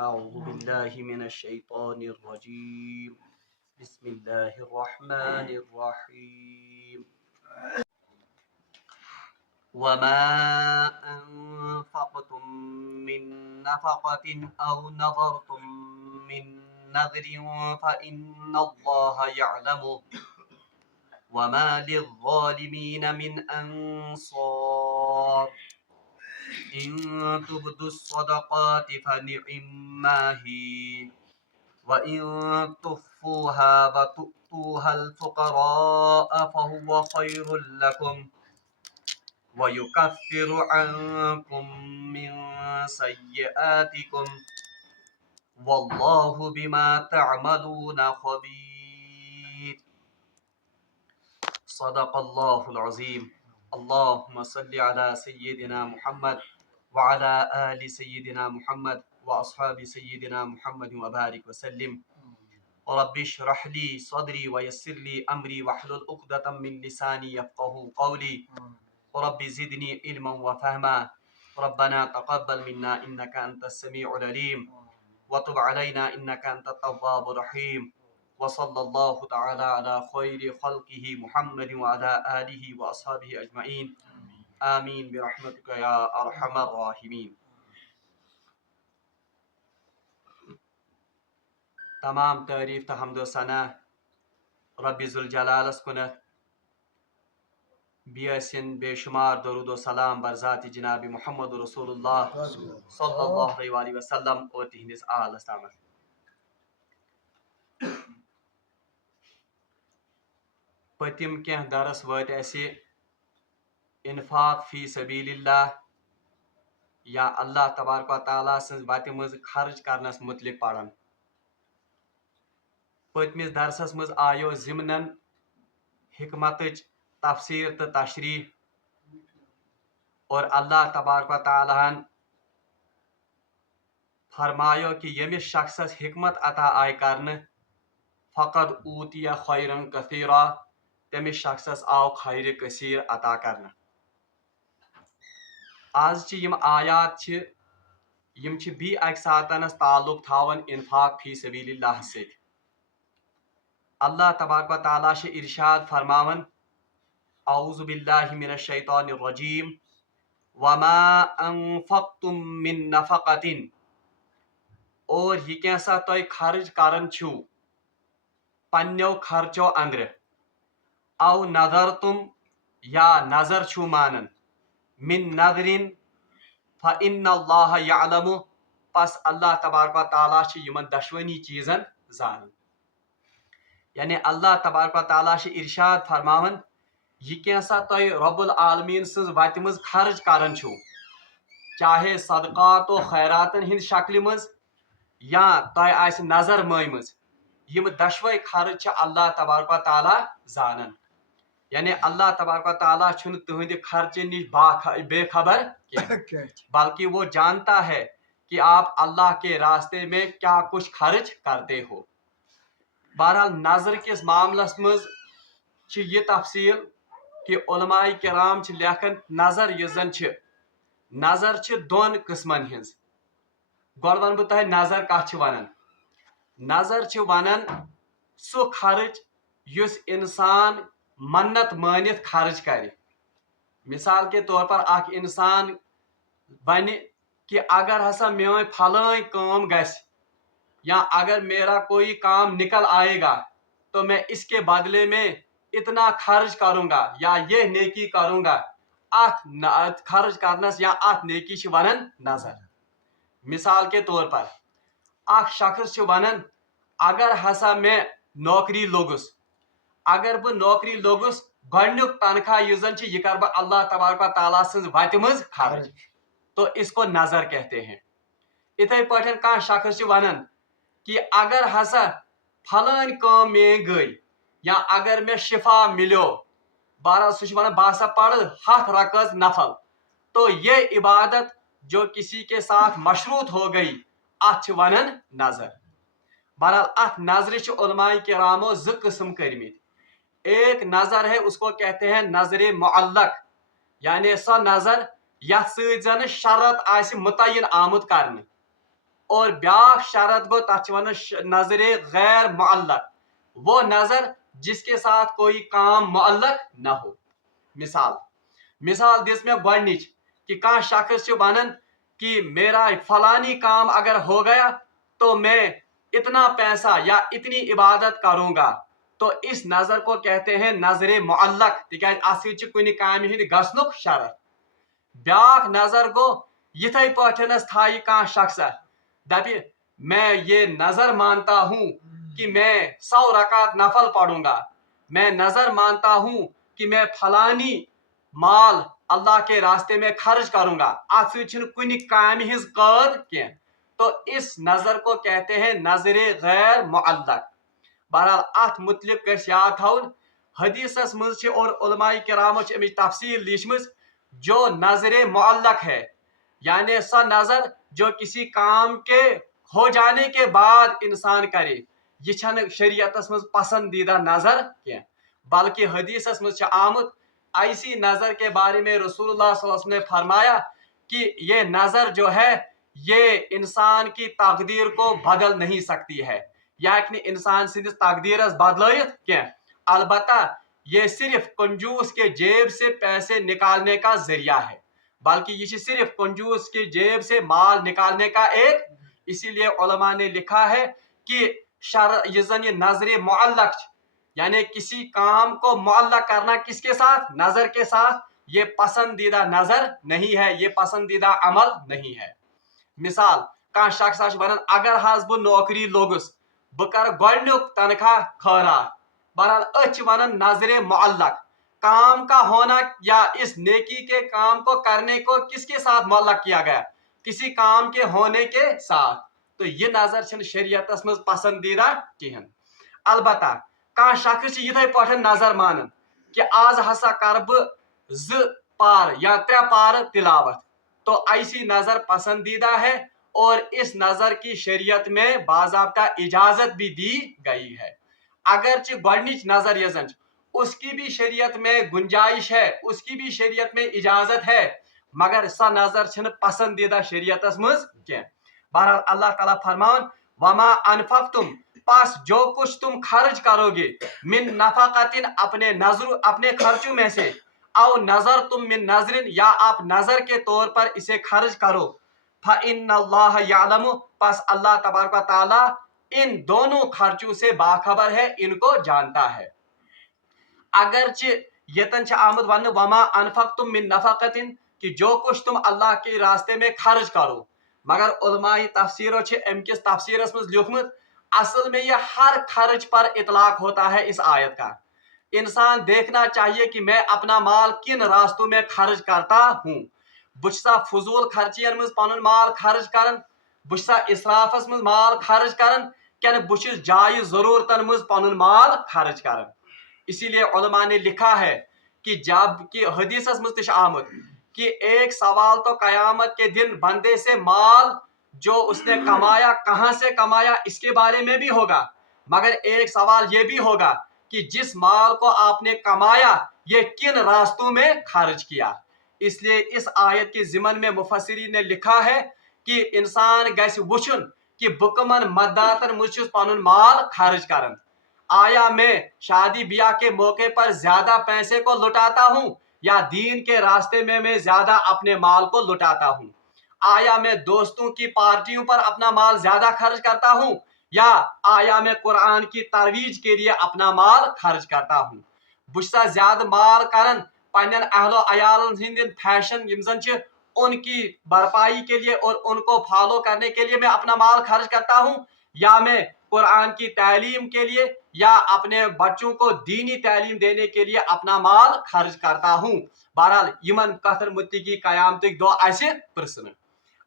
أعوذ بالله من الشيطان الرجيم بسم الله الرحمن الرحيم وما أنفقتم من نفقة أو نذرتم من نذر فإن الله يعلمه وما للظالمين من أنصار إن تبدوا الصدقات فنعما هي وإن تخفوها وتؤتوها الفقراء فهو خير لكم ويكفر عنكم من سيئاتكم والله بما تعملون خبير صدق الله العظيم اللهم صل على سيدنا محمد وعلى آل سيدنا محمد وأصحاب سيدنا محمد وبارك وسلم رب اشرح لي صدري ويسر لي أمري واحلل عقدة من لساني يفقهوا قولي رب زدني علما وفهما ربنا تقبل منا إنك أنت السميع العليم وتب علينا إنك أنت التواب الرحيم وصلى الله تعالى على خير خلقه محمد وعلى آله وأصحابه أجمعين آمين برحمتك يا أرحم الراحمين. تمام تعریف تو حمد و ثنا رب ذوالجلالس کنت بیسن بے شمار درود و سلام بر ذات جناب محمد رسول اللہ صلی اللہ علیہ وآلہ وسلم اور تہندس آلس تامت. پتم کینٛہہ درس وٲتۍ اَسہِ انفاق فی سبیل اللہ یا اللہ تبارک و تعالیٰ سٕنٛز وتہِ منٛز خرچ کرنس متعلق پران. پٔتمِس درسس منٛز آیو ضمنن حکمتٕچ تفسیٖر تہٕ تشریح اور اللہ تبارک و تعالیٰ ہن فرمایو کہ ییٚمِس شخصس حکمت عطا آیہِ کرنہٕ فقط اوتیہ خیرن کثیرا تٔمِس شخصس آو خیر کثیٖر عطا کرنہٕ. آز چہِ یِم آیات چھِ یِم چھِ بیٚیہِ اکہِ ساتنس تعلق تھاوان انفاق فی سبیل اللہ سۭتۍ. اللہ تبارک و تعالیٰ چھِ ارشاد فرماوان اعوذ باللہ من الشیطان الرجیم وما انفقتم من نفقۃ اور یہ کینٛژھا تُہۍ خرچ کران چھِو پننیو خرچو اندرٕ او نظرتم یا نظر چھِو مانان من نظرن فإن اللہ یعلم پس اللہ تبارک و تعالیٰ چھِ یِمن دۄشوٕنی چیٖزن زانان. یعنی اللہ تبارک و تعالیٰ چھِ ارشاد فرماوان یہ کینٛژھا تُہۍ رب العالمیٖن سٕنٛز وتہِ منٛز خرچ کران چھِو چاہے صدقات و خیراتن ہٕنٛدِ شکلہِ منٛز یا تۄہہِ آسہِ نظر مٲیمٕژ یِم دۄشوے خرچ چھِ اللہ تبارک و تعالیٰ زانان. یعنی اللہ تبارک و تعالیٰ چھُنہٕ تُہنٛدِ خرچہِ نِش بے خبر کینٛہہ بلکہ وہ جانتا ہے کہ آپ اللہ کے راستے میں کیا کچھ خرچ کرتے ہو. بہرحال نظر کس معاملس منٛز چھِ یہِ تفصیل کہ علماء کرام چھِ لیکھان نظر یُس زن چھِ نظر چھِ دۄن قٕسمن ہٕنٛز. گۄڈٕ ونہٕ بہٕ تۄہہِ نظر کتھ چھِ ونان. نظر چھِ ونان سُہ خرچ یُس انسان منت مٲنِتھ خرچ کرِ. مثال کے طور پر اکھ انسان ونہِ کہ اگر ہسا میٲنۍ پھلٲنۍ کٲم گژھِ یا اگر میرا کوئی کام نکل آئے گا تو میں اس کے بدلے میں اتنا خرچ کروں گا یا یہ نیکی کروں گا. اتھ خرچ کرنس یا اتھ نیکی چھِ ونان نظر. مثال کے طور پر اکھ شخص چھُ ونان اگر ہسا میں نوکری لوٚگُس اگر بہٕ نوکری لوٚگُس گۄڈنیُک تنخواہ یُس زن چھُ یہِ کرٕ بہٕ اللہ تبارک و تعالیٰ سٕنٛز وتہِ منٛز خرچ تو اس کو نظر کہتے ہیں. اِتھے پٲٹھۍ کانٛہہ شخص چھُ ونان کہ اگر ہسا پھلٲنۍ کٲم میٲنۍ گٔے یا اگر مےٚ شفا ملیو بہرحال سُہ چھُ ونان بہٕ ہسا پرٕ 100 رکعت نفل تو یہ عبادت جو کسی کے ساتھ مشروط ہو گئی اتھ چھِ ونان نظر. بہرحال اتھ نظرِ چھِ علماء کرامو زٕ قٕسم کٔرمٕتۍ. ایک نظر ہے اس کو کہتے ہیں نظر معلق یعنی سۄ نظر یتھ سۭتۍ زن شرط آسہِ متعین آمُت کرنہٕ. اور بیاکھ شرط گو تتھ ون نظر غیر معلق، وہ نظر جس کے ساتھ کوئی کام معلق نہ ہو. مثال دس میں گۄڈنِچ کہ کانٛہہ شخص چھُ ونان کہ میرا فلانی کام اگر ہو گیا تو میں اتنا پیسہ یا اتنی عبادت کروں گا، تو اس نظر کو کہتے ہیں نظر معلق، تکیاز ات سۭتۍ چھُ کُنہِ کامہِ ہٕنٛدِ گژھنُک شرط. بیاکھ نظر گو یتھے پٲٹھٮ۪نس تھایہِ کانٛہہ شخصا دپہِ میں یہ نظر مانتا ہوں کہ میں 100 رکعت نفل پڑھوں گا، میں نظر مانتا ہوں کہ میں فلانی مال اللہ کے راستے میں خرچ کروں گا، ات سۭتۍ چھنہٕ کُنہِ کامہِ ہٕنٛز قٲد کینٛہہ، تو اس نظر کو کہتے ہیں نظر غیر معلق. بہرحال ات متعلق گژھِ یاد تھاون حدیثس منٛز چھِ اور علماء کرامو چھِ امِچ تفصیل لیچھمٕژ. جو نظر معلق ہے یعنی سا نظر جو کسی کام کے ہو جانے کے بعد انسان کرے، یہ چھنہ شریعتس منٛز پسندیدہ نظر کینٛہہ، بلکہ حدیثس منٛز چھِ آمت ایسی نظر کے بارے میں رسول اللہ صلی اللہ علیہ وسلم نے فرمایا کہ یہ نظر جو ہے یہ انسان کی تقدیر کو بدل نہیں سکتی ہے، یہ ہیکہِ نہٕ انسان سندس تقدیرس بدلٲیِتھ کینٛہہ، البتہ یہ صرف کنجوس کے جیب سے پیسے نکالنے کا ذریعہ ہے، بلکہ یہ صرف کنجوس کی جیب سے مال نکالنے کا ایک. اسی لیے علماء نے لکھا ہے کہ یہ زن یہ نظر معلق یعنی کسی کام کو معلق کرنا کس کے ساتھ؟ نظر کے ساتھ، یہ پسندیدہ نظر نہیں ہے، یہ پسندیدہ عمل نہیں ہے. مثال کانٛہہ شخص آسہِ ونان اگر حظ بہٕ نوکری لوٚگُس بہٕ کرٕ گۄڈنیُک تنخواہ خٲرات. بہرحال أسۍ چھِ ونان نظر معلق، کام کا ہونا یا اس نیکی کے کام کو کرنے کو کس کے ساتھ معلق کیا گیا؟ کسی کام کے ہونے کے ساتھ. تو یہ نظر چھنہ شریعتس منٛز پسندیدہ کہین. البتہ کانٛہہ شخص چھِ یتھے پٲٹھۍ نظر مانان کہ آز ہسا کر بہٕ 2 پارٕ یا 3 پارٕ تلاوت، تو ایسی نظر پسندیدہ ہے اور اس نظر کی شریعت میں باضابطہ اجازت بھی دی گئی ہے. اگرچہ گۄڈنِچ نظر یۄس زن اس کی بھی شریعت میں گنجائش ہے، اس کی بھی شریعت میں اجازت ہے، مگر سا نظر چھنہ پسندیدہ شریعتس منٛز کینٛہہ. بہرحال اللہ تعالیٰ فرمان وما انفقتم، پس جو کچھ تم خرچ کرو گے، من نفقتن اپنے خرچوں میں سے، او نظر تم من نظر یا آپ نظر کے طور پر اسے خرچ کرو، فإن اللہ یعلم، پس اللہ تبارک و تعالیٰ ان دونوں خرچوں سے باخبر ہے، ان کو جانتا ہے. اگرچہ یتن چھ آمد ون وما انفقتم من نفقتن کہ جو کچھ تم اللہ کے راستے میں خرچ کرو، مگر علماء تفسیرو چھ ام کس تفسیرس مز لیکھمت اصل میں یہ ہر خرچ پر اطلاق ہوتا ہے اس آیت کا. انسان دیکھنا چاہیے کہ میں اپنا مال کن راستوں میں خرچ کرتا ہوں. بچسا فضول خرچین مز پنن مال خرچ کرن، بچسا اسرافس مز مال خرچ کرن، کن بچس جائز ضرورتن مز پنن مال خرچ کرن. اسی لیے علماء نے لکھا ہے کہ جب کہ حدیث مز تش آمد کہ ایک سوال تو قیامت کے دن بندے سے مال جو اس نے کمایا کہاں سے کمایا اس کے بارے میں بھی ہوگا، مگر ایک سوال یہ بھی ہوگا کہ جس مال کو آپ نے کمایا یہ کن راستوں میں خرچ کیا. اس لیے اس آیت کے ضمن میں مفسرین نے لکھا ہے کہ انسان گژھِ وچھن کہ بہ کمن مداتن مجھ پنن مال خرچ کرن. آیا میں شادی بیاہ کے موقع پر زیادہ پیسے کو لٹاتا ہوں یا دین کے راستے میں زیادہ اپنے مال کو لٹاتا ہوں؟ آیا میں دوستوں کی پارٹیوں پر اپنا مال زیادہ خرچ کرتا ہوں یا آیا میں قرآن کی ترویج کے لیے اپنا مال خرچ کرتا ہوں؟ بچسا زیادہ مال کرن پنن اہل و عیالن ہندین فیشن یم زن چھ ان کی بھرپائی کے لیے اور ان کو فالو کرنے کے لیے میں اپنا مال خرچ کرتا ہوں، یا میں قرآن کی تعلیم کے لیے یا اپنے بچوں کو دینی تعلیم دینے کے لیے اپنا مال خرچ کرتا ہوں؟ بہرحال یمن کتھن متعلق قیامتک دۄہ آسہِ پرژھنہٕ.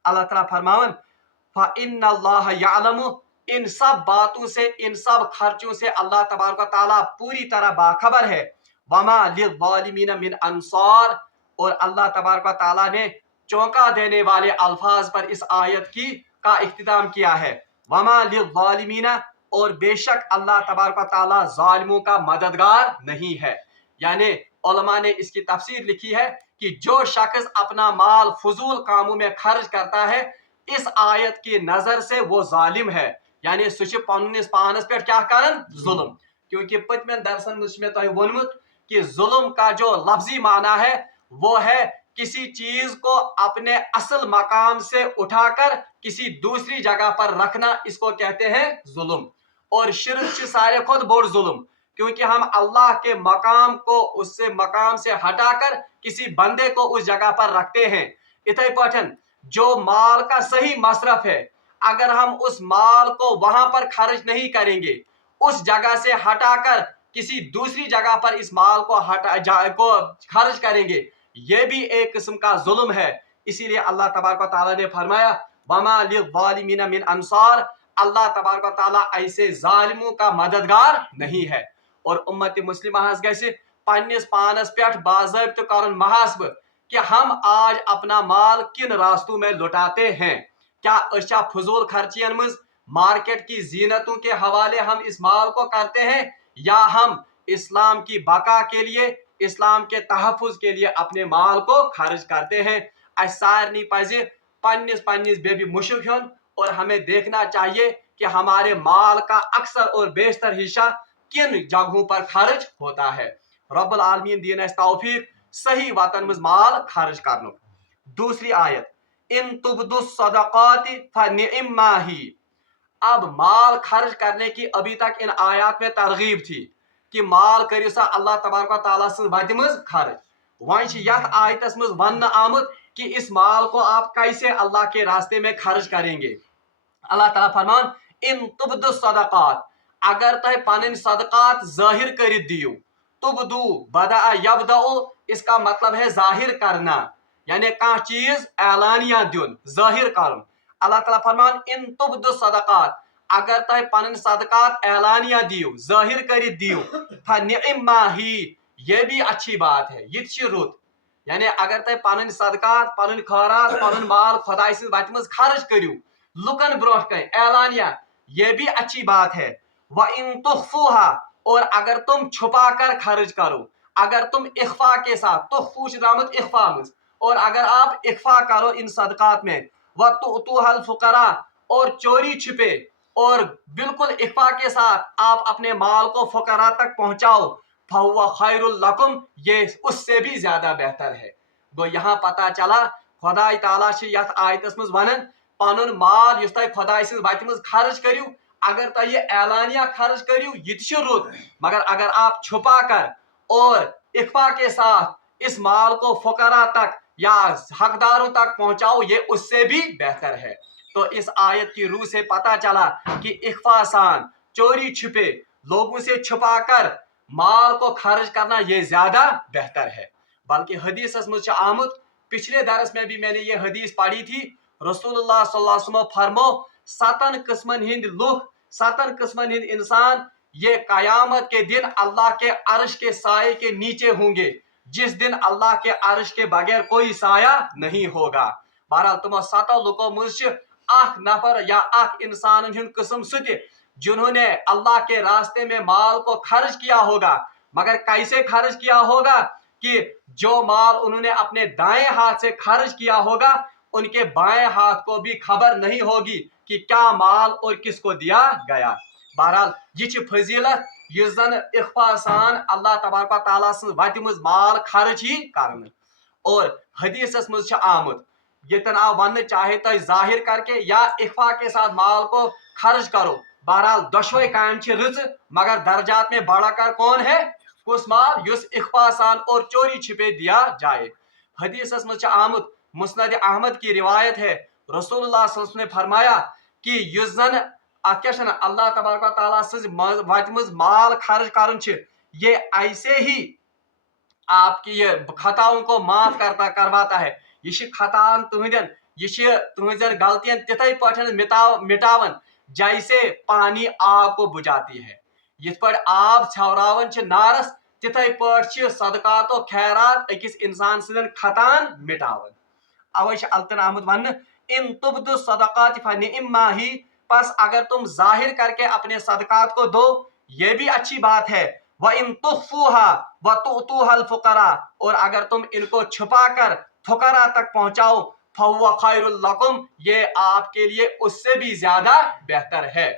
اللہ تعالیٰ فرماون فإن اللہ یعلم، ان سب باتوں سے، ان سب خرچوں سے اللہ تبارک و تعالیٰ پوری طرح باخبر ہے. وما للظالمین من انصار، اور اللہ تبارک و تعالیٰ نے چونکا دینے والے الفاظ پر اس آیت کا اختتام کیا ہے. وما للظالمین، اور بے شک اللہ تبارک و تعالیٰ ظالموں کا مددگار نہیں ہے. یعنی علماء نے اس کی تفسیر لکھی ہے کہ جو شخص اپنا مال فضول کاموں میں خرچ کرتا ہے اس आयत की नजर से वो जालिम है, यानी सह पन्निस पानस पे क्या करन जुल्म। क्योंकि पतमें दरसन में तुम वोनमुत कि जुल्म का जो लफ्जी माना है वो है किसी चीज को अपने असल मकाम से उठाकर किसी दूसरी जगह पर रखना, इसको कहते हैं जुल्म। और शिर्क से सारे खुद बोड़ जुल्म, क्योंकि हम अल्लाह के मकाम को उससे मकाम से हटाकर किसी बंदे को उस जगह पर रखते हैं। इतने पठन जो माल का सही मसरफ है, अगर हम उस माल को वहां पर खर्च नहीं करेंगे, उस जगह से हटाकर किसी दूसरी जगह पर इस माल को खर्च करेंगे, ये भी एक किस्म का जुल्म है। इसीलिए अल्लाह तबारक व तआला ने फरमाया वमा लिज़्ज़ालिमीना मिन अंसार, अल्लाह तबारक व तआला ऐसे जालिमों का मददगार नहीं है। और उम्मत मुस्लिमा गैसे पन्निस पानस पे बाज़ाब्त करन मुहासब कि हम आज अपना माल किन रास्तों में लुटाते हैं। क्या अच्छा फजूल खर्चियन मज मार्केट की जीनतों के हवाले हम इस माल को करते हैं, या हम इस्लाम की बका के लिए, इस्लाम के तहफ़्फ़ुज़ के लिए अपने माल को खर्च करते हैं। सारनी पज़ पन्निस पन्निस बेबी मुशक हेन, और हमें देखना चाहिए कि हमारे माल का अक्सर और बेशतर हिस्सा किन जगहों पर खर्च होता है। रब्बुल आलमीन दीन तौफीक सही वतन में माल खर्च करने। दूसरी आयत इन तुबदुस सदक़ाति फनिअम्मा ही। अब माल खर्च करने की अभी तक इन आयात में तरगीब थी कि माल करियो सा अल्लाह तबारक व तआला सं वत मज खर्च। वह यथ आयतस मज वन आमुत कि इस माल को आप कैसे अल्लाह के रास्ते में खर्च करेंगे। अल्लाह ताला फरमान इन तुबदु सदक़ात, अगर तुम पन सदक़ात जाहिर कर दियो, तुबदू बदा यबदउ, इसका मतलब है जाहिर करना, यानी कह चीज ऐलानिया दिन जाहिर कर। अल्लाह ताला फरमान इन तुबदु सदक़ात, अगर तुम पन सदक़ात ऐलानिया दियो, जाहिर कर दियो, फनिअम्मा ही, ये भी अच्छी बात है, ये रुत। यानी अगर तुम पन सदक़ात पन खैरात पन माल खुदाई सि वत मज खर्च करियो लुकन ब्रोह कन ऐलानिया, ये भी अच्छी बात है। व इन तुख्फूहा, और अगर तुम छुपा कर खर्च करो, अगर तुम इख्फा के साथ, तुख्फू दामत इख्फा मज, और अगर आप इख्फा करो इन सदक़ात में, व तुअतूहल फुकरा, और चोरी छिपे और बिल्कुल इख्फा के साथ आप अपने माल को फुकरा तक पहुंचाओ, फहुवा खैरुल लकुम, ये उससे भी ज्यादा बेहतर है। गो यहाँ पता चला खुदा ताला यथ आयतस मज वनन पन माल युस तुम खुदा सिंह वत मज खर्च करियो, अगर तुम ये ऐलानिया खर्च करियो ये रुत, मगर अगर आप छुपा कर और इख्फा के साथ इस माल को फुकरा तक या हकदारों तक पहुंचाओ, ये उससे भी बेहतर है। तो इस आयत की रूह से पता चला कि इख्फा सान, चोरी छिपे, लोगों से छुपा कर माल को खर्च करना ये ज्यादा बेहतर है। बल्कि हदीस मुझ आमुद, पिछले दरस में भी मैंने ये हदीस पढ़ी थी, रसूलुल्लाह सल्लल्लाहु अलैहि वसल्लम फरमो 7 किस्मन हिंद लुक, 7 किस्मन हिंद इंसान ये कयामत के दिन अल्लाह के अर्श के साये के नीचे होंगे, जिस दिन अल्लाह के अर्श के बगैर कोई साया नहीं होगा। बहरहाल तुम 7 लुको मुझ अख नफर या अख इंसान हिंद किस्म सह जिन्होंने अल्लाह के रास्ते में माल को खर्च किया होगा, मगर कैसे खर्च किया होगा कि जो माल उन्होंने अपने दाएं हाथ से खर्च किया होगा, उनके बाएं हाथ को भी खबर नहीं होगी कि क्या माल और किसको दिया गया। बहरहाल ये फजीलत इस जन इख्फा सान अल्लाह तबारक व तआला सं वत मज माल खर्च ही करन। और हदीसस मज आमुद यतन आ वन चाहे तो जाहिर करके या इख्फा के साथ माल को खर्च करो, बहरहाल दशवे काम रच, मगर दर्जात में बढ़ाकर कौन है, कुछ माल युस इख्फा सान और चोरी छिपे दिया जाए। हदीसस मज आमुद मुस्नद अहमद की रिवायत है, रसूलुल्लाह सल्लल्लाहु अलैहि वसल्लम ने फरमाया कि युस जन अल्लाह तबारक व तआला सज वत मज माल खर्च करन, ये ऐसे ही आपकी ये खताओं को माफ करवाता है। ये खतान तुहदन, ये तुहजन गलतियन तिथे पठन मिटावन जैसे पानी आग को बुझाती है। ये आब छवरावन नारस, तिथे पे सदकातो खैरात अकिस इंसान सदन खतान मिटावन। अवै अल्तन आमद वन इन तुबदु सदकात फनिअम्मा ही, बस अगर तुम जाहिर करके अपने सदकात को दो ये भी अच्छी बात है। व इन तुख्फूहा व तुअतूहल फुकरा, और अगर तुम इनको छुपा कर फुकरा तक पहुंचाओ फहुव खैरुल लकुम, ये आपके लिए उससे भी ज्यादा बेहतर है।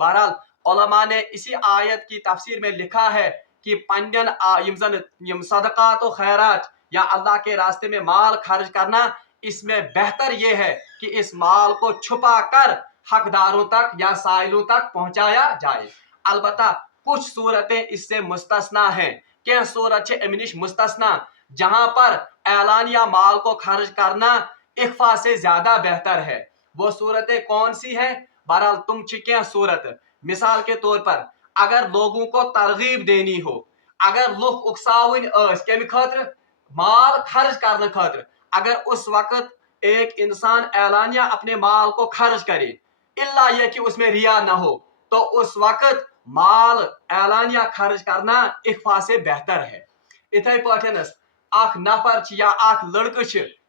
बहरहाल उलमा ने इसी आयत की तफसीर में लिखा है कि पन्न सदक़ात व खैरात या अल्लाह के रास्ते में माल खर्च करना, इसमें बेहतर ये है कि इस माल को छुपा कर हकदारों तक या साइलों तक पहुंचाया जाए। अलबत्ता कुछ सूरतें इससे मुस्तस्ना हैं, क्या सूरत है अमनिश मुस्तस्ना, जहां पर ऐलान या माल को खर्च करना इख्फा से ज्यादा बेहतर है। वो सूरतें कौन सी हैं? बहरहाल तुम क्या सूरत, मिसाल के तौर पर अगर लोगों को तरगीब देनी हो, अगर लुक उकसावन कम खतर माल खर्च करने खतर, अगर उस वक्त एक इंसान ऐलानिया अपने माल को खर्च करे, इल्ला यह कि उसमें रिया न हो, तो उस वक्त माल ऐलानिया खर्च करना इख्फा से बेहतर है। इथे पठनस अख नफर या अख लड़क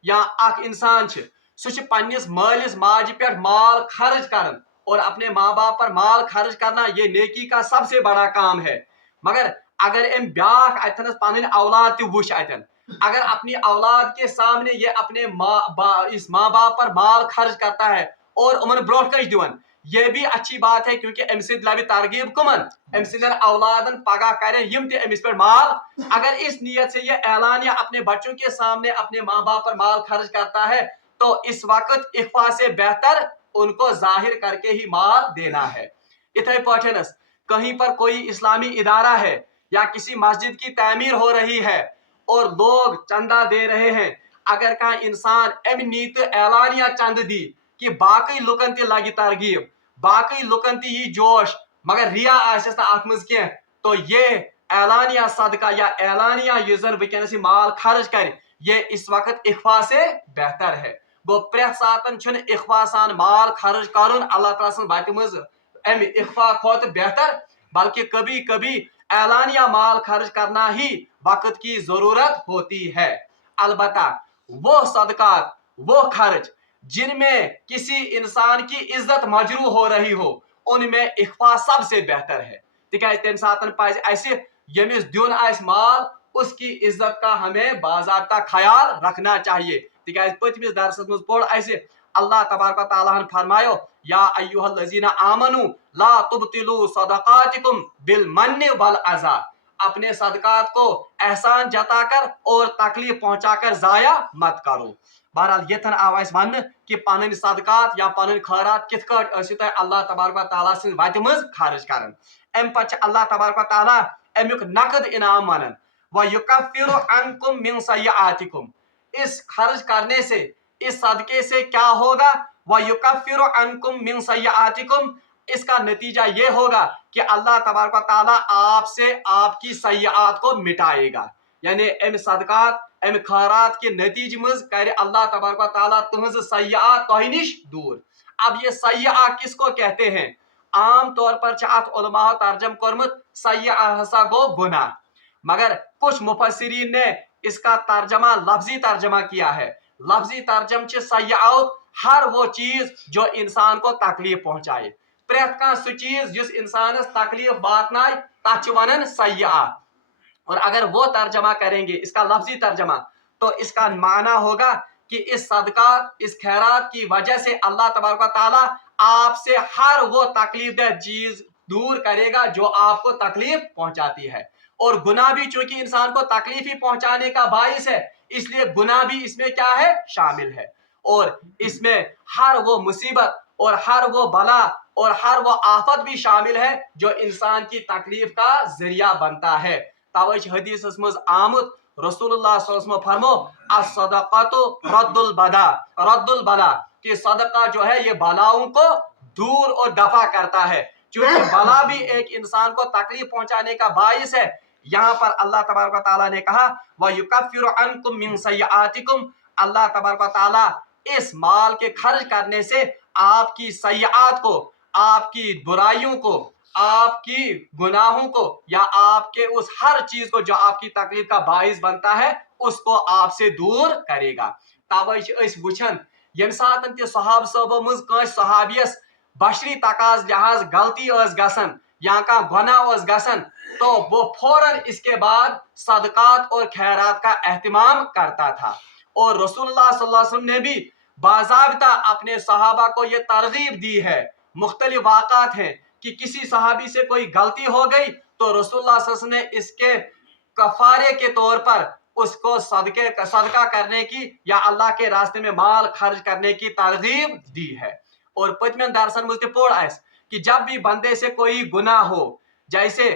या अख इंसान सह पन्निस मालिस माजि पे माल खर्च करन और अपने माँ बाप पर माल खर्च करना, ये नेकी का सबसे बड़ा काम है। मगर अगर अम ब्याख अतनस पन औलाद तुछ अतन, अगर अपनी औलाद के सामने ये अपने इस माँ बाप पर माल खर्च करता है और उमन ब्रोह कश दिवन, ये भी अच्छी बात है, क्योंकि अम सद लबि तरगीब कुमन अम सदन औलादन पगह करें यम ते अमिस पर माल। अगर इस नीयत से ये ऐलान या अपने बच्चों के सामने अपने माँ बाप पर माल खर्च करता है, तो इस वक्त इख्फा से बेहतर उनको जाहिर करके ही माल देना है। इथे पठनस कहीं पर कोई इस्लामी इदारा है या किसी मस्जिद की तामीर हो रही है और लोग चंदा दे रहे हैं, अगर का इंसान अम नीत ऐलानिया चंद दी कि बाकी लुकन ति लगी तरगीब, बाकी लुकन ति यी जोश, मगर रिया आसस ना अथ मज कह, तो ये ऐलानिया सदका या ऐलानिया युजन वनस माल खर्च कर, ये इस वक्त इख्फा से बेहतर है। गो प्रेथ सातन छुन इख्फा सान माल खर्च करुन अल्लाह ताला सन बात मज अम इख्फा खोत बेहतर, बल्कि कभी कभी ऐलानिया माल खर्च करना ही वक्त की जरूरत होती है। अलबत्ता वो सदकात, वो खर्च जिनमें किसी इंसान की इज्जत मजरू हो रही हो, उनमें इख्फा सबसे बेहतर है। तिकाज तम सातन पज अस यमिस दुन आस माल, उसकी इज्जत का हमें बाज़ाब्ता ख्याल रखना चाहिए। तिकाज पतमिस दरसस मज पोड़ अस अल्लाह तबारक व तआला ने फरमायो, या अय्युहल्लज़ीना आमनू ला तुबतिलू सदकातिकुम बिल मन्नि वल अज़ा, अपने सदकात को एहसान जताकर और तकलीफ पहुंचाकर जाया मत करो। बहरहाल यथन आव अस वन कि पन सदकात या पन खैरात किथ कट अल्लाह तबारक व तआला सिंद वत मज खर्च करन। अम पच अल्लाह तबारक व तआला अमुक नकद इनाम वनन, व युकफ्फिरु अन्कुम मिन सय्यातिकुम, इस खर्च करने से, इस सदके से क्या होगा? व युकफ्फिरु अन्कुम मिन सय्यातिकुम, इसका नतीजा ये होगा कि अल्लाह तबारक व तआला आपसे आपकी सय्यात को मिटाएगा। यानी अम सदकात अम खैरात के नतीजे मज कर अल्लाह तबारक व तआला तुहज सय्यात तोह निश दूर। अब ये सय्या किसको कहते हैं? आम तौर पर अत उलमा तर्जम कोरमुत सय्या हसा गो गुनाह, मगर कुछ मुफस्सिरीन ने इसका तर्जमा लफ्जी तर्जमा किया है। लफ्जी तर्जम सय्यात हर वो चीज जो इंसान को तकलीफ पहुंचाए, प्रेथ का सह चीज जिस इंसान तकलीफ वातनाय तथ वनन सय्यात। और अगर वो तर्जमा करेंगे इसका लफ्जी तर्जमा, तो इसका माना होगा कि इस सदकात, इस खैरात की वजह से अल्लाह तबारक व तआला आपसे हर वो तकलीफ दह चीज दूर करेगा जो आपको तकलीफ पहुंचाती है। और गुनाह भी चूंकि इंसान को तकलीफ ही पहुंचाने का बाइस है, इसलिए गुनाह भी इसमें क्या है? शामिल है। और इसमें हर वो मुसीबत और हर वो बला और हर वो आफत भी शामिल है जो इंसान की तकलीफ का जरिया बनता है। तवै हदीस मज आमुत रसूलुल्लाह सल्लल्लाहु अलैहि वसल्लम फरमो अस्सदक़तु रद्दुल बला, कि सदका जो है ये बलाओं को दूर और दफा करता है। क्योंकि बला भी एक इंसान को तकलीफ पहुंचाने का बाइस है। यहाँ पर अल्लाह तबारक व तआला ने कहा व युकफ्फिरु अन्कुम मिन सय्यातिकुम, अल्लाह तबारक व तआला इस माल के खर्च करने से आपकी सय्यात को, आपकी बुराइयों को, आपकी गुनाहों को या आपके उस हर चीज को जो आपकी तकलीफ का बाइस बनता है उसको आपसे दूर करेगा। तवै वुछन यम सातन ते सहाब सबो मज कस सहाबियस बशरी तकाज लिहाज गलती गसन या का गुनाह गसन, तो वो फौरन इसके बाद सदकात और खैरात का एहतमाम करता था। और रसूलुल्लाह सल्लल्लाहु अलैहि वसल्लम ने भी बाज़ाब्ता अपने सहाबा को ये तरगीब दी है। मुख्तलिफ वाक़ात हैं कि किसी सहाबी से कोई गलती हो गई तो रसूलुल्लाह सल्लल्लाहु अलैहि वसल्लम ने इसके कफ़ारे के तौर पर उसको सदका करने की या अल्लाह के रास्ते में माल खर्च करने की तरगीब दी है। और पतमन दरसन मुझे पोड़ आयस कि जब भी बंदे से कोई गुनाह हो, जैसे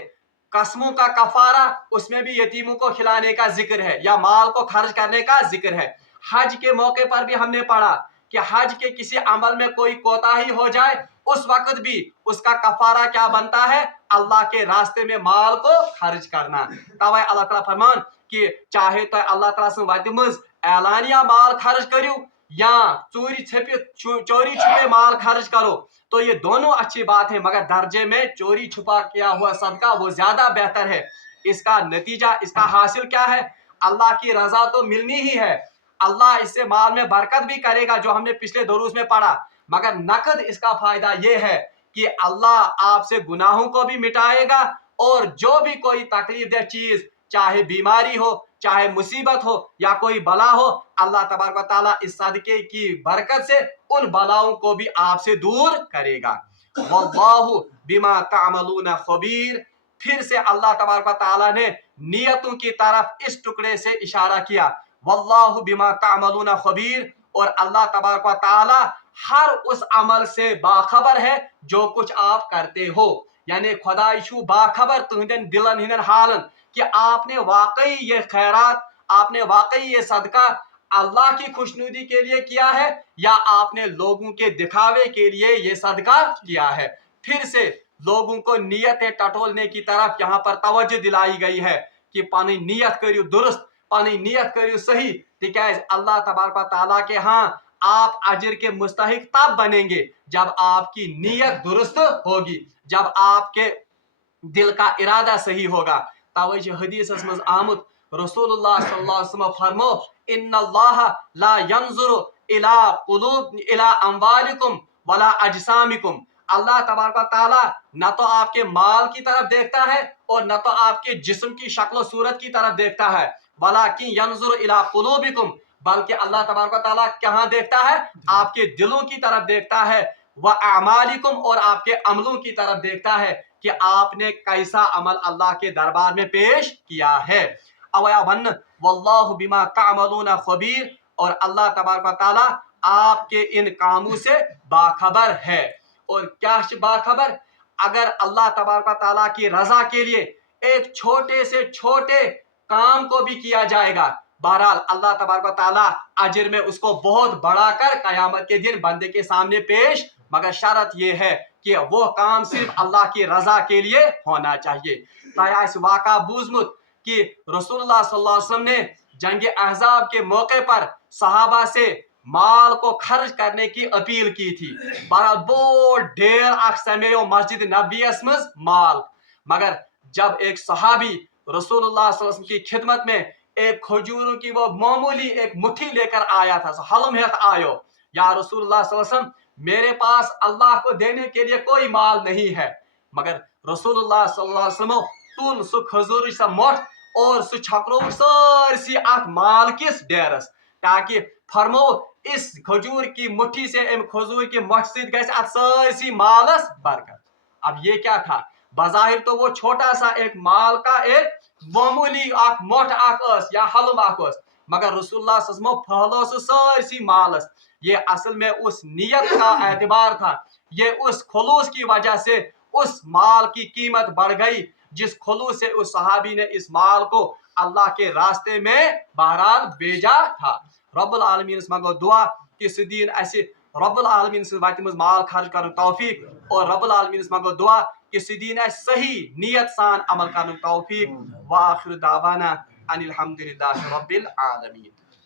कसमों का कफारा, उसमें भी यतीमों को खिलाने का जिक्र है या माल को खर्च करने का जिक्र है। हज के मौके पर भी हमने पढ़ा कि हज के किसी अमल में कोई कोताही हो जाए उस वक्त भी उसका कफारा क्या बनता है, अल्लाह के रास्ते में माल को खर्च करना। तवे अल्लाह ताला फरमान कि चाहे तो अल्लाह ताला से वत मज ऐलानिया माल खर्च करो या चोरी छुपे माल खर्च करो, तो ये दोनों अच्छी बात है, मगर दर्जे में चोरी छुपा किया हुआ सदका वो ज्यादा बेहतर है। इसका नतीजा, इसका हासिल क्या है, अल्लाह की रजा तो मिलनी ही है, अल्लाह इससे माल में बरकत भी करेगा जो हमने पिछले दुरूस में पढ़ा, मगर नकद इसका फायदा ये है कि अल्लाह आपसे गुनाहों को भी मिटाएगा और जो भी कोई तकलीफ दे चीज, चाहे बीमारी हो, चाहे मुसीबत हो या कोई बला हो, अल्लाह तबारक व तआला इस सदके की बरकत से उन बलाओं को भी आपसे दूर करेगा। वल्लाहु बिमा तामलून खबीर। फिर से अल्लाह तबारक व तआला ने नियतों की तरफ इस टुकड़े से इशारा किया, वल्लाहु बिमा तामलून खबीर, और अल्लाह तबारक व तआला हर उस अमल से बाखबर है जो कुछ आप करते हो। यानी खुदा यू बाखबर तुहंदन दिलन हिंदन हालन कि आपने वाकई ये खैरात, आपने वाकई ये सदका अल्लाह की खुशनुदी के लिए किया है या आपने लोगों के दिखावे के लिए ये सदका किया है। फिर से लोगों को नियतें टटोलने की तरफ यहाँ पर तवज्जो दिलाई गई है कि पानी नियत करियो दुरुस्त, पानी नियत करियो सही, तिकाज अल्लाह तबारक व तआला के हाँ आप अजर के मुस्तहिक तब बनेंगे जब आपकी नियत दुरुस्त होगी, जब आपके दिल का इरादा सही होगा। तवे हदीस मज आमुत रसूलुल्लाह सल्लल्लाहु अलैहि वसल्लम फरमो, इन्नल्लाह ला यंजुरु इला अम्वालिकुम वला अजसामिकुम। अल्लाह तबारक व तआला न तो आपके माल की तरफ देखता है और न तो आपके जिस्म की शक्ल सूरत की तरफ देखता है, वलाकिन यंजुरु इला कुलूबिकुम, बल्कि अल्लाह तबारक व तआला कहाँ देखता है, आपके दिलों की तरफ देखता है, व अमालिकुम, और आपके अमलों की तरफ देखता है कि आपने कैसा अमल अल्लाह के दरबार में पेश किया है। अवया वन वल्लाहु बिमा तामलून खबीर, और अल्लाह तबारक व तआला आपके इन कामों से बाखबर है। और क्या बाखबर, अगर अल्लाह तबारक व तआला की रजा के लिए एक छोटे से छोटे काम को भी किया जाएगा, बहरहाल अल्लाह तबारक व तआला अजर में उसको बहुत बढ़ाकर कयामत के दिन बंदे के सामने पेश, मगर शर्त यह है कि वो काम सिर्फ अल्लाह की रजा के लिए होना चाहिए। ताया इस वाक़ा बूझमुत कि रसूलुल्लाह सल्लल्लाहु अलैहि वसल्लम ने जंग अहज़ाब के मौके पर सहाबा से माल को खर्च करने की अपील की थी। बड़ा बोल ढेर अक्समेयो मस्जिद नबीयस मज माल, मगर जब एक सहाबी रसूलुल्लाह सल्लल्लाहु अलैहि वसल्लम की खिदमत में एक खजूरों की वो मामूली एक मुट्ठी लेकर आया था, हलम हेत आयो, या रसूलुल्लाह सल्लल्लाहु अलैहि वसल्लम मेरे पास अल्लाह को देने के लिए कोई माल नहीं है, मगर रसूलुल्लाह सल्लल्लाहु अलैहि वसल्लम तुल सु खजूर सा मोट और सु छकरो सारसी अत माल किस डेरस, ताकि फरमो इस खजूर की मुट्ठी से इन खजूर की मोट से गैस अत सारसी मालस बरकत। अब ये क्या था, बज़ाहिर तो वो छोटा सा एक माल का एक मामूली आख मोट आकस या हलम आकस, मगर रसूलुल्लाह सल्लल्लाहु अलैहि वसल्लम फहलो से सारसी मालस। ये असल में उस नियत का एतबार था, ये उस खुलूस की वजह से उस माल की कीमत बढ़ गई जिस खुलूस से उस सहाबी ने इस माल को अल्लाह के रास्ते में बहरहाल भेजा था। रब्बुल आलमीन से मांगो दुआ कि इस दिन ऐसे रब्बुल आलमीन से वाति में माल खर्च करने तौफीक, और रब्बुल आलमीन से मांगो दुआ कि इस दिन सही नियत सान अमल करने तौफीक। व आखिर दावाना अनिल हम्दुलिल्लाहि रब्बिल आलमीन।